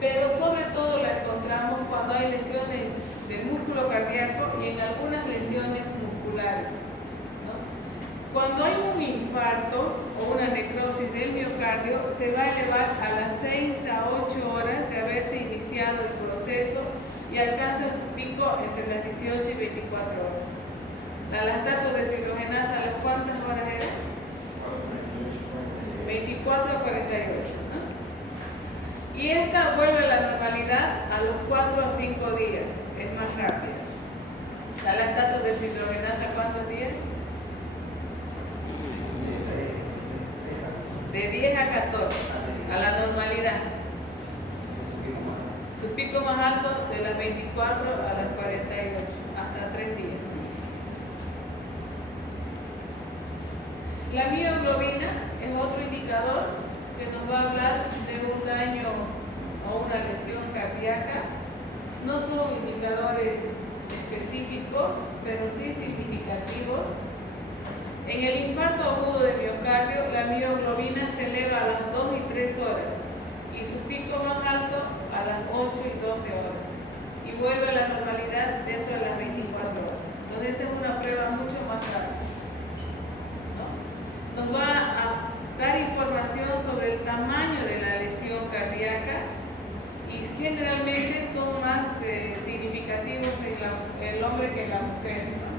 pero sobre todo la encontramos cuando hay lesiones del músculo cardíaco y en algunas lesiones musculares, ¿no? Cuando hay un infarto o una necrosis del miocardio, se va a elevar a las 6 a 8 horas de haberse iniciado el proceso y alcanza su pico entre las 18 y 24 horas. La lactato deshidrogenasa, ¿a las cuántas horas era? 24 a 48, ¿no? Y esta vuelve a la normalidad a los 4 a 5 días, es más rápida. La lactato deshidrogenasa, ¿cuántos días? De 10 a 14, a la normalidad. Su pico más alto de las 24 a las 48, hasta 3 días. La mioglobina es otro indicador que nos va a hablar de un daño o una lesión cardíaca. No son indicadores específicos, pero sí significativos. En el infarto agudo de miocardio, la mioglobina se eleva a las 2 y 3 horas y su pico más alto a las 8 y 12 horas y vuelve a la normalidad dentro de las 24 horas. Entonces esta es una prueba mucho más rápida, ¿no? Nos va a dar información sobre el tamaño de la lesión cardíaca y generalmente son más significativos en el hombre que en la mujer, ¿no?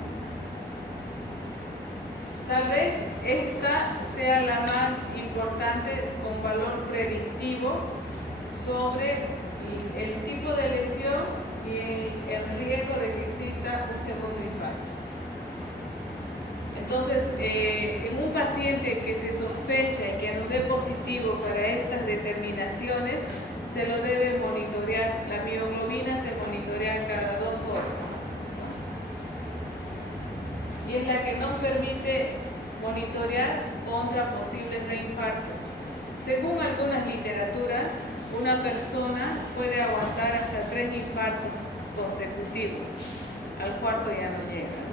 Tal vez esta sea la más importante con valor predictivo sobre el tipo de lesión y el riesgo de que exista un segundo infarto. Entonces, en un paciente que se sospecha y que nos dé positivo para estas determinaciones, se lo debe monitorear. La mioglobina se monitorea cada 2 horas. Y es la que nos permite monitorear contra posibles reinfartos. Según algunas literaturas, una persona puede aguantar hasta 3 infartos consecutivos. Al cuarto ya no llega.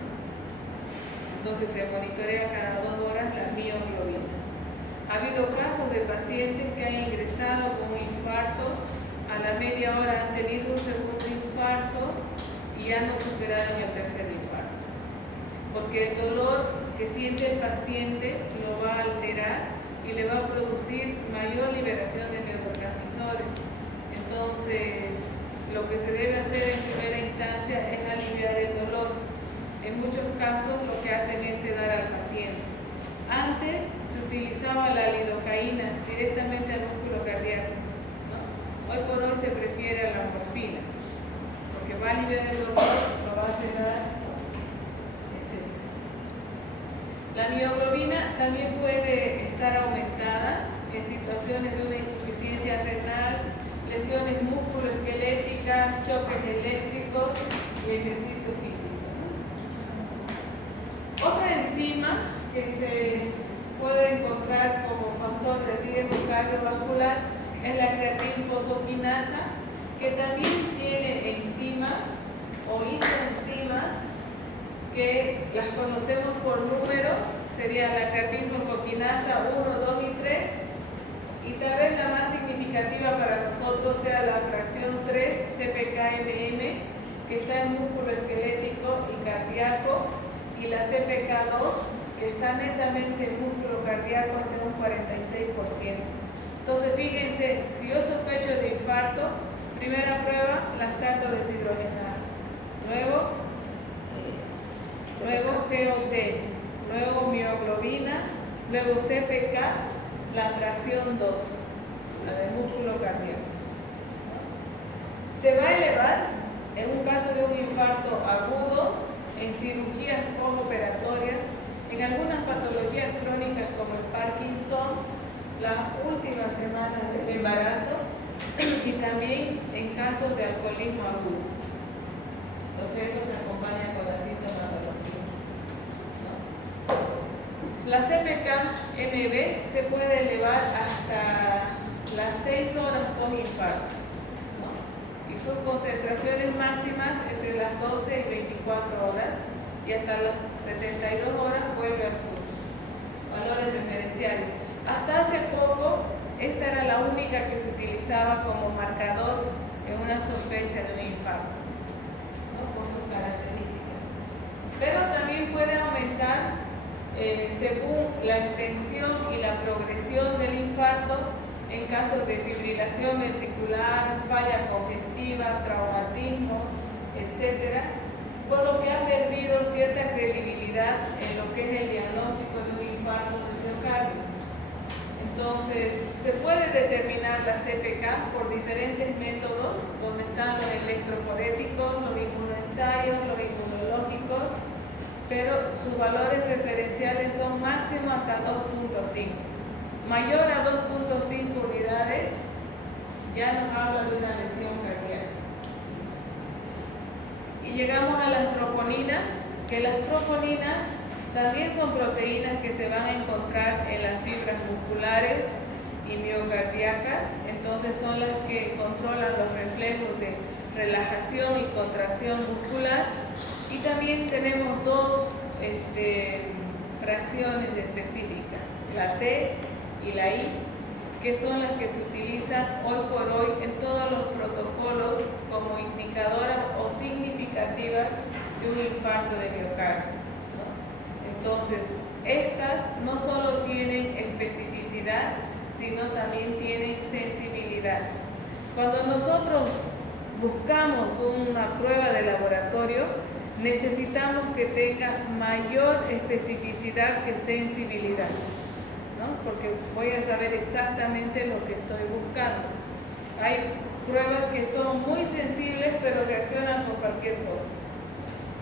Entonces se monitorea cada 2 horas la mioglobina. Ha habido casos de pacientes que han ingresado con un infarto, a la media hora han tenido un segundo infarto y ya no superaron el tercer infarto. Porque el dolor que siente el paciente lo va a alterar y le va a producir mayor liberación de neurotransmisores. Entonces, lo que se debe hacer en primera instancia es aliviar el dolor. En muchos casos lo que hacen es sedar al paciente. Antes se utilizaba la lidocaína directamente al músculo cardíaco, ¿no? Hoy por hoy se prefiere a la morfina, porque va a aliviar el dolor, lo va a sedar, etc. La mioglobina también puede estar aumentada en situaciones de una insuficiencia renal, lesiones musculoesqueléticas, choques eléctricos y ejercicio físico, ¿no? Otra enzima que se puede encontrar como factor de riesgo cardiovascular es la creatinfosfoquinasa, que también tiene enzimas o isoenzimas que las conocemos por números, sería la creatinfosfoquinasa 1, 2 y 3, y tal vez la más significativa para nosotros sea la fracción 3, CPK-MM, que está en músculo esquelético y cardíaco, y la CPK2, que está netamente en músculo cardíaco hasta un 46%. Entonces, fíjense, si yo sospecho de infarto, primera prueba, lactato deshidrogenasa. Luego GOT, luego mioglobina, luego CPK, la fracción 2, la del músculo cardíaco. Se va a elevar en un caso de un infarto agudo, en cirugías postoperatorias, en algunas patologías crónicas como el Parkinson, las últimas semanas del embarazo y también en casos de alcoholismo agudo. Entonces eso se acompaña con la sintomatología, ¿no? La CPK-MB se puede elevar hasta las 6 horas post-infarto, ¿no? Y sus concentraciones máximas entre las 12 y 24 horas y hasta las 72 horas vuelve a sus valores referenciales. Hasta hace poco Esta era la única que se utilizaba como marcador en una sospecha de un infarto, ¿no? Por sus características. Pero también puede aumentar según la extensión y la progresión del infarto en casos de fibrilación ventricular, falla congestiva, traumatismo, etc., por lo que ha perdido cierta credibilidad en lo que es el diagnóstico de un infarto del miocardio. Entonces, se puede determinar la CPK por diferentes métodos, donde están los electroforéticos, los inmunoensayos, los inmunológicos, pero sus valores referenciales son máximo hasta 2.5. Mayor a 2.5 unidades ya nos habla de una lesión cardíaca. Y llegamos a las troponinas, que las troponinas también son proteínas que se van a encontrar en las fibras musculares y miocardíacas. Entonces son las que controlan los reflejos de relajación y contracción muscular. Y también tenemos dos fracciones específicas, la T y la I, que son las que se utilizan hoy por hoy en todos los protocolos como indicadoras o significativas de un infarto de miocardio, ¿no? Entonces, estas no solo tienen especificidad, sino también tienen sensibilidad. Cuando nosotros buscamos una prueba de laboratorio, necesitamos que tenga mayor especificidad que sensibilidad, ¿no? Porque voy a saber exactamente lo que estoy buscando. Hay pruebas que son muy sensibles, pero reaccionan con cualquier cosa.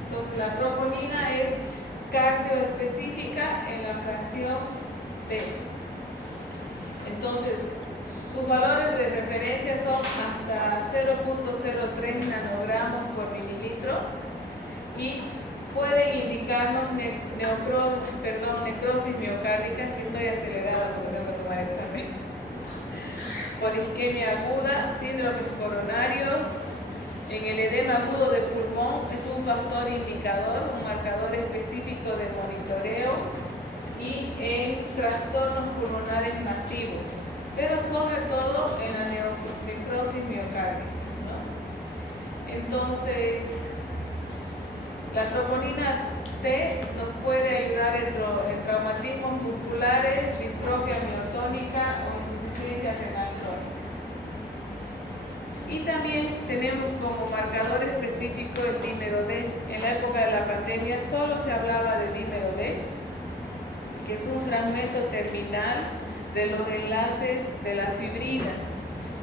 Entonces, la troponina es cardioespecífica en la fracción T. Entonces, sus valores de referencia son hasta 0.03 nanogramos por mililitro y pueden indicarnos necrosis miocárdica, que estoy acelerada porque tengo que tomar el examen, por isquemia aguda, síndromes coronarios. En el edema agudo del pulmón es un factor indicador, un marcador específico de monitoreo, y en trastornos pulmonares masivos, pero sobre todo en la necrosis miocárdica, ¿no? Entonces, la troponina T nos puede ayudar en traumatismos musculares, distrofia miotónica o insuficiencia renal crónica. Y también tenemos como marcador específico el dímero D. En la época de la pandemia solo se hablaba de dímero D, que es un fragmento terminal de los enlaces de las fibrinas.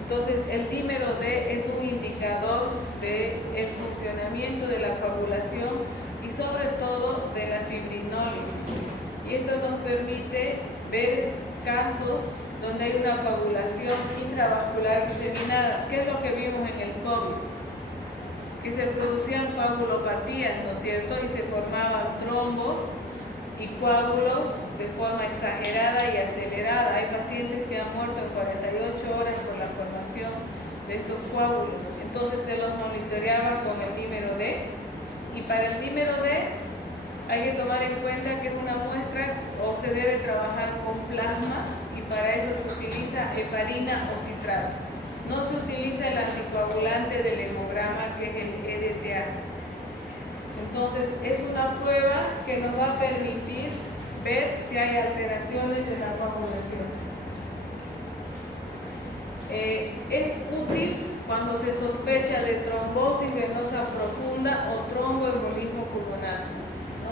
Entonces, el dímero D es un indicador del funcionamiento de la coagulación y sobre todo de la fibrinólisis. Y esto nos permite ver casos donde hay una coagulación intravascular diseminada. ¿Qué es lo que vimos en el COVID? Que se producían coagulopatías, ¿no es cierto? Y se formaban trombos y coágulos de forma exagerada y acelerada. Hay pacientes que han muerto en 48 horas por la formación de estos coágulos. Entonces se los monitoreaba con el dímero D, y para el dímero D hay que tomar en cuenta que es una muestra o se debe trabajar con plasma, y para eso se utiliza heparina o citrato. No se utiliza el anticoagulante del hemograma, que es el EDTA. Entonces es una prueba que nos va a permitir ver si hay alteraciones en la coagulación. Es útil cuando se sospecha de trombosis venosa profunda o tromboembolismo pulmonar, ¿no?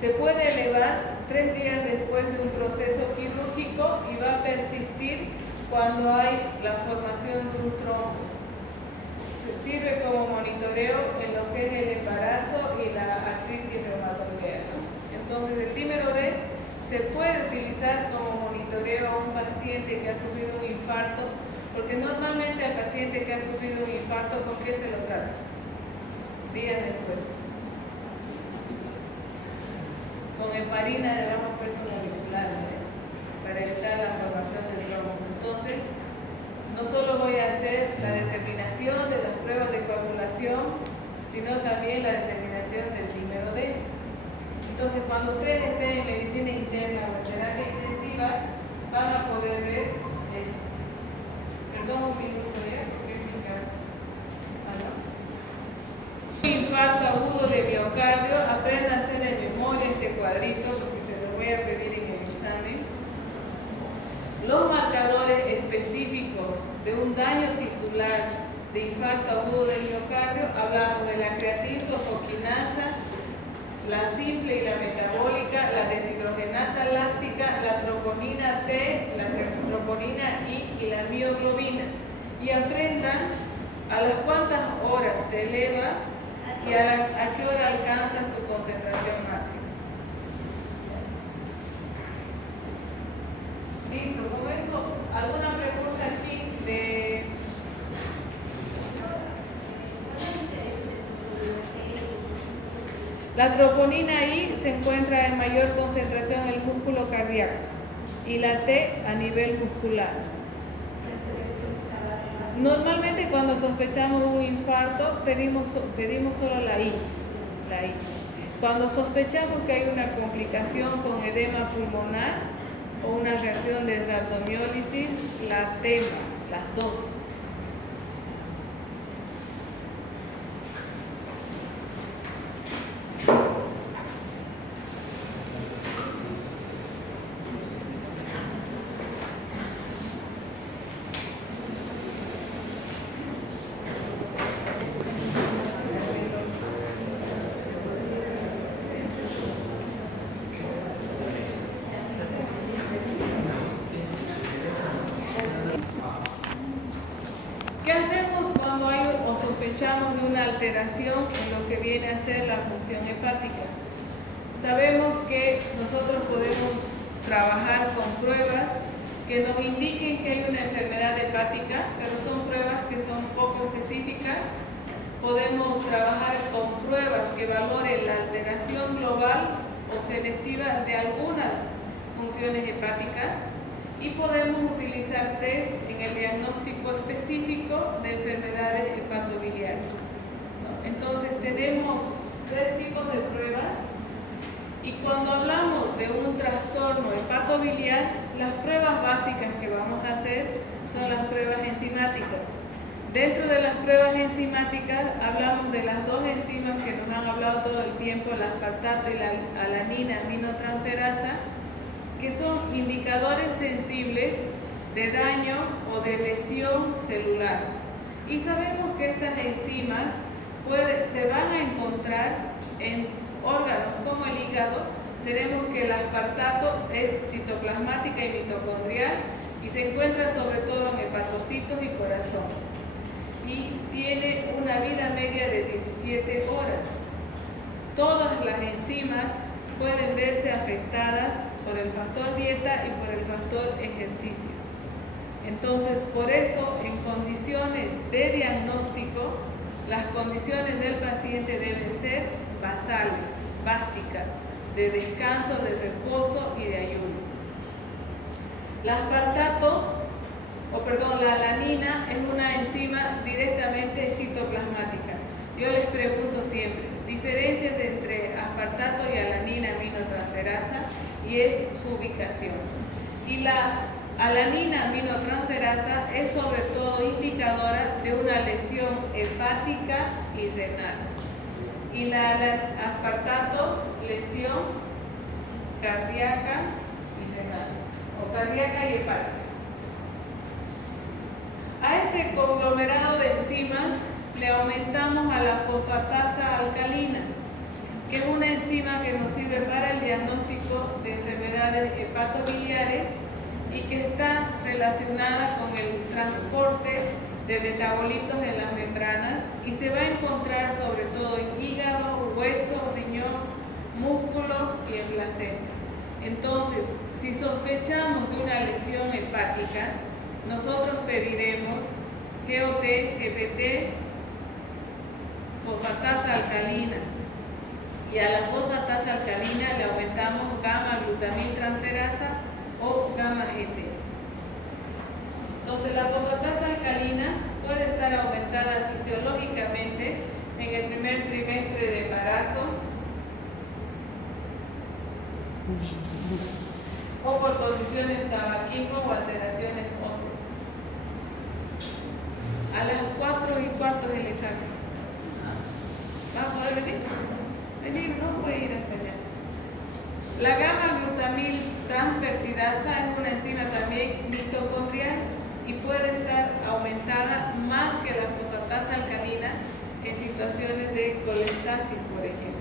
Se puede elevar 3 días después de un proceso quirúrgico y va a persistir cuando hay la formación de un trombo. Sirve como monitoreo en lo que es el embarazo y la artritis reumatoidea, ¿no? Entonces, el dímero D se puede utilizar como monitoreo a un paciente que ha sufrido un infarto, porque normalmente al paciente que ha sufrido un infarto, ¿con qué se lo trata? Días después. Con heparina de bajo peso molecular, para evitar la formación del trombo. Entonces, no solo voy a hacer la determinación de las pruebas de coagulación, sino también la determinación del dímero D. Entonces, cuando ustedes estén en medicina interna o en terapia intensiva, van a poder ver eso. específicos de un daño tisular de infarto agudo del miocardio, hablamos de la creatinsofoquinasa, la simple y la metabólica, la deshidrogenasa láctica, la troponina T, la troponina I y la mioglobina. Y aprendan a las cuántas horas se eleva y a qué hora alcanza su concentración máxima. Listo, con eso, ¿alguna pregunta aquí de...? La troponina I se encuentra en mayor concentración en el músculo cardíaco y la T a nivel muscular. Normalmente cuando sospechamos un infarto pedimos solo la I. Cuando sospechamos que hay una complicación con edema pulmonar o una reacción de rhabdomiólisis, la T, las dos. ¿Qué hacemos cuando hay o sospechamos de una alteración en lo que viene a ser la función hepática? Sabemos que nosotros podemos trabajar con pruebas que nos indiquen que hay una enfermedad hepática, pero son pruebas que son poco específicas. Podemos trabajar con pruebas que valoren la alteración global o selectiva de algunas funciones hepáticas. Y podemos utilizar test en el diagnóstico específico de enfermedades hepatobiliares. Entonces tenemos 3 tipos de pruebas y cuando hablamos de un trastorno hepatobiliar, las pruebas básicas que vamos a hacer son las pruebas enzimáticas. Dentro de las pruebas enzimáticas hablamos de las 2 enzimas que nos han hablado todo el tiempo, el aspartato y la alanina aminotransferasa, que son indicadores sensibles de daño o de lesión celular. Y sabemos que estas enzimas se van a encontrar en órganos como el hígado. Tenemos que el aspartato es citoplasmática y mitocondrial y se encuentra sobre todo en hepatocitos y corazón. Y tiene una vida media de 17 horas. Todas las enzimas pueden verse afectadas por el factor dieta y por el factor ejercicio. Entonces, por eso, en condiciones de diagnóstico, las condiciones del paciente deben ser basales, básicas, de descanso, de reposo y de ayuno. La alanina es una enzima directamente citoplasmática. Yo les pregunto siempre, diferencias entre aspartato y alanina aminotransferasa, y es su ubicación. Y la alanina aminotransferasa es sobre todo indicadora de una lesión hepática y renal. Y la aspartato, lesión cardíaca y renal, o cardíaca y hepática. A este conglomerado de enzimas le aumentamos a la fosfatasa alcalina, que es una enzima que nos sirve para el diagnóstico de enfermedades hepatobiliares y que está relacionada con el transporte de metabolitos en las membranas y se va a encontrar sobre todo en hígado, hueso, riñón, músculo y en placenta. Entonces, si sospechamos de una lesión hepática, nosotros pediremos GOT, GPT, fosfatasa alcalina. Y a la fosfatasa alcalina le aumentamos gamma-glutamiltransferasa o gamma-GT. Entonces la fosfatasa alcalina puede estar aumentada fisiológicamente en el primer trimestre de embarazo o por condiciones de tabaquismo o alteraciones óseas. A las 4:15 el examen. ¿Va a poder venir? Venir, no puede ir hasta allá. La gamma-glutamil transfertidasa es una enzima también mitocondrial y situaciones de colestasis, por ejemplo.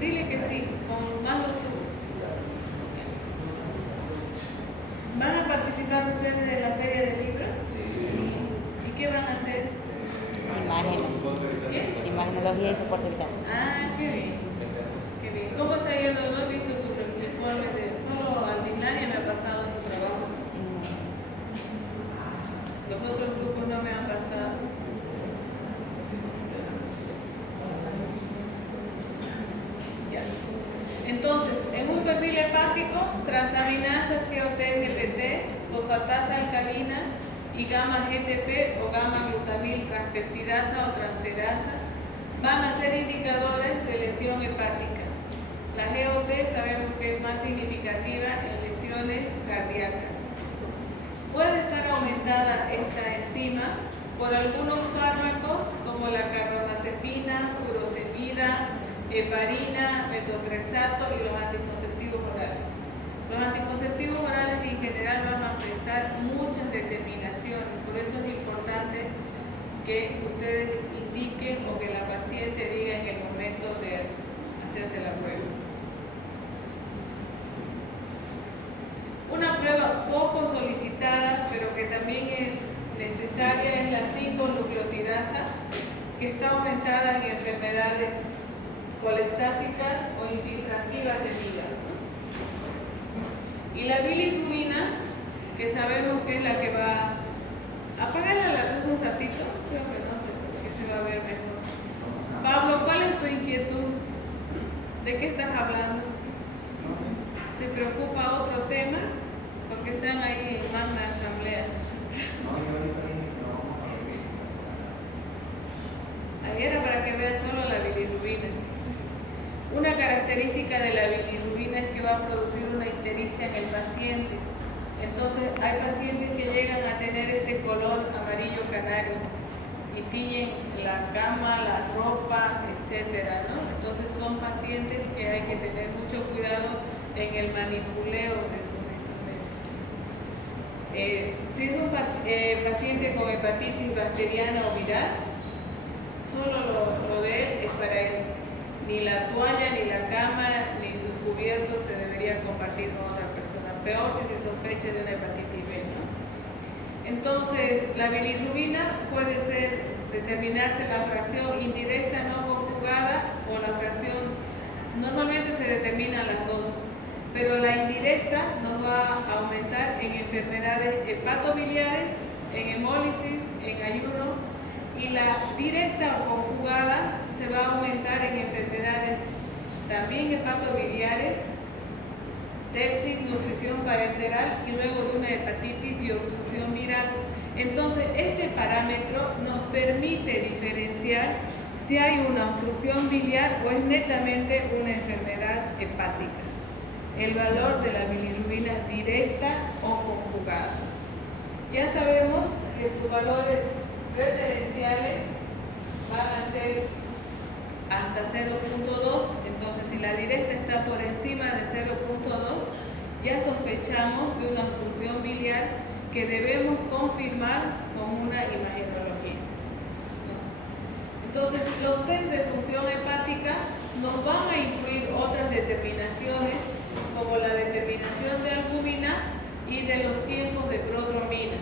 Dile que sí, con manos tú. ¿Van a participar ustedes de la Feria del Libro? Sí. ¿Y qué van a hacer? ¿Qué? Imagenología y soporte vital. Ah, qué bien. Qué bien. ¿Cómo se ha ido? No he visto sus informes de... Solo Aldinaria me ha pasado su trabajo. Los otros grupos no me han pasado. Ya. Entonces, en un perfil hepático, transaminasas GOT, GPT, fosfatasa alcalina y gamma GTP o gamma glutamil transpeptidasa o transferasa van a ser indicadores de lesión hepática. La GOT sabemos que es más significativa en lesiones cardíacas. Puede estar aumentada esta enzima por algunos fármacos como la carbamazepina, furosemida, heparina, metotrexato y los anticonceptivos orales. Los anticonceptivos orales en general van a afectar muchas determinaciones, por eso es importante que ustedes indiquen o que la paciente diga en el momento de hacerse la prueba. Una prueba poco solicitada, pero que también es necesaria, es la 5-nucleotidasa, que está aumentada en enfermedades colestásicas o infiltrativas de hígado. Y la bilirrubina, que sabemos que es la que va a apagar la luz un ratito, creo que no, que se va a ver mejor. Pablo, ¿cuál es tu inquietud? ¿De qué estás hablando? ¿Te preocupa otro tema? Porque están ahí en magna asamblea. Ahí era para que vean solo la bilirrubina. Una característica de la bilirrubina es que va a producir una ictericia en el paciente. Entonces, hay pacientes que llegan a tener este color amarillo canario y tiñen la cama, la ropa, etcétera, ¿no? Entonces, son pacientes que hay que tener mucho cuidado en el manipuleo de sus instrumentos. Si es un paciente con hepatitis bacteriana o viral, solo lo de él es para él. Ni la toalla, ni la cama, ni sus cubiertos se debería compartir con otra persona. Peor si se sospecha de una hepatitis B, ¿no? Entonces, la bilirrubina puede determinarse la fracción indirecta no conjugada o la fracción, normalmente se determinan las dos, pero la indirecta nos va a aumentar en enfermedades hepatobiliares, en hemólisis, en ayuno, y la directa o conjugada se va a aumentar en enfermedades también hepatobiliares, sepsis, nutrición parenteral y luego de una hepatitis y obstrucción viral. Entonces, este parámetro nos permite diferenciar si hay una obstrucción biliar o es netamente una enfermedad hepática. El valor de la bilirrubina directa o conjugada. Ya sabemos que sus valores referenciales van a ser hasta 0.2, entonces si la directa está por encima de 0.2, ya sospechamos de una obstrucción biliar que debemos confirmar con una imagenología. Entonces, los test de función hepática nos van a incluir otras determinaciones, como la determinación de albumina y de los tiempos de protromina.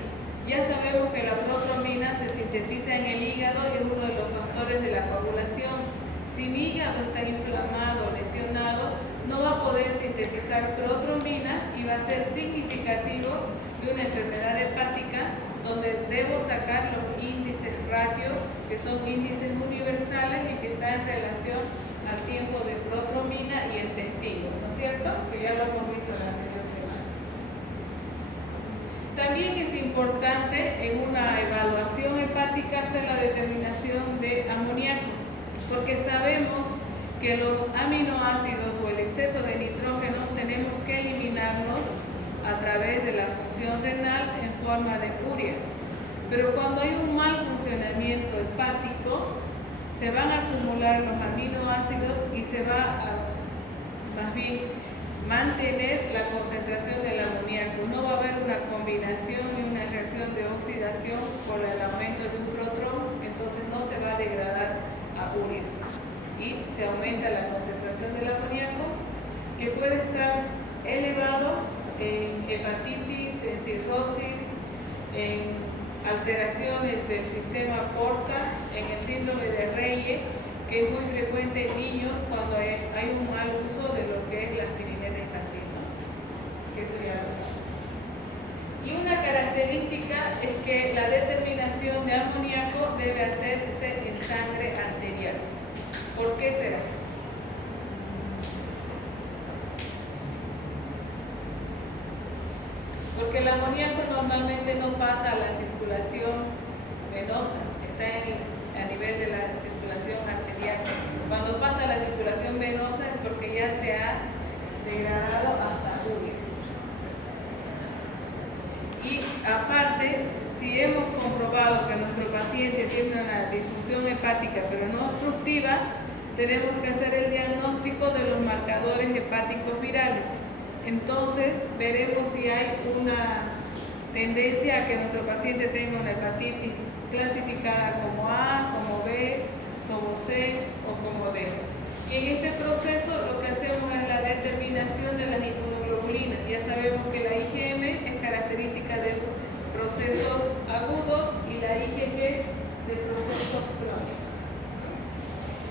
Ya sabemos que la protromina se sintetiza en el hígado y es uno de los factores de la coagulación. Si mi hígado está inflamado o lesionado, no va a poder sintetizar protrombina y va a ser significativo de una enfermedad hepática donde debo sacar los índices ratio que son índices universales y que están en relación al tiempo de protromina y el testigo, ¿no es cierto? Que ya lo hemos visto en la anterior semana. También es importante en una evaluación hepática hacer la determinación de amoníaco, porque sabemos que los aminoácidos o el exceso de nitrógeno tenemos que eliminarlos a través de la función renal en forma de urea. Pero cuando hay un mal funcionamiento hepático, se van a acumular los aminoácidos y se va a, más bien, mantener la concentración del amoníaco. No va a haber una combinación ni una reacción de oxidación por el aumento de un protrón, entonces no se va a degradar a urea. Y se aumenta la concentración del amoníaco, que puede estar elevado en hepatitis, en cirrosis, en alteraciones del sistema porta, en el síndrome de Reye, que es muy frecuente en niños cuando hay un mal uso de lo que es la aspirina infantil, ¿no? Eso ya lo sabemos. Y una característica es que la determinación de amoníaco debe hacerse en sangre arterial. ¿Por qué será? Porque el amoníaco normalmente no pasa a la circulación venosa, está a nivel de la circulación arterial. Cuando pasa a la circulación venosa es porque ya se ha degradado hasta urea. Y aparte, si hemos comprobado que nuestro paciente tiene una disfunción hepática pero no obstructiva, tenemos que hacer el diagnóstico de los marcadores hepáticos virales. Entonces veremos si hay una tendencia a que nuestro paciente tenga una hepatitis clasificada como A, como B, como C o como D. Y en este proceso lo que hacemos es la determinación de las inmunoglobulinas. Ya sabemos que la IgM es característica de procesos agudos y la IgG de procesos crónicos.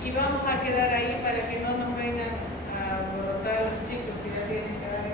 Y vamos a quedar ahí para que no nos vengan a alborotar los chicos que ya tienen que dar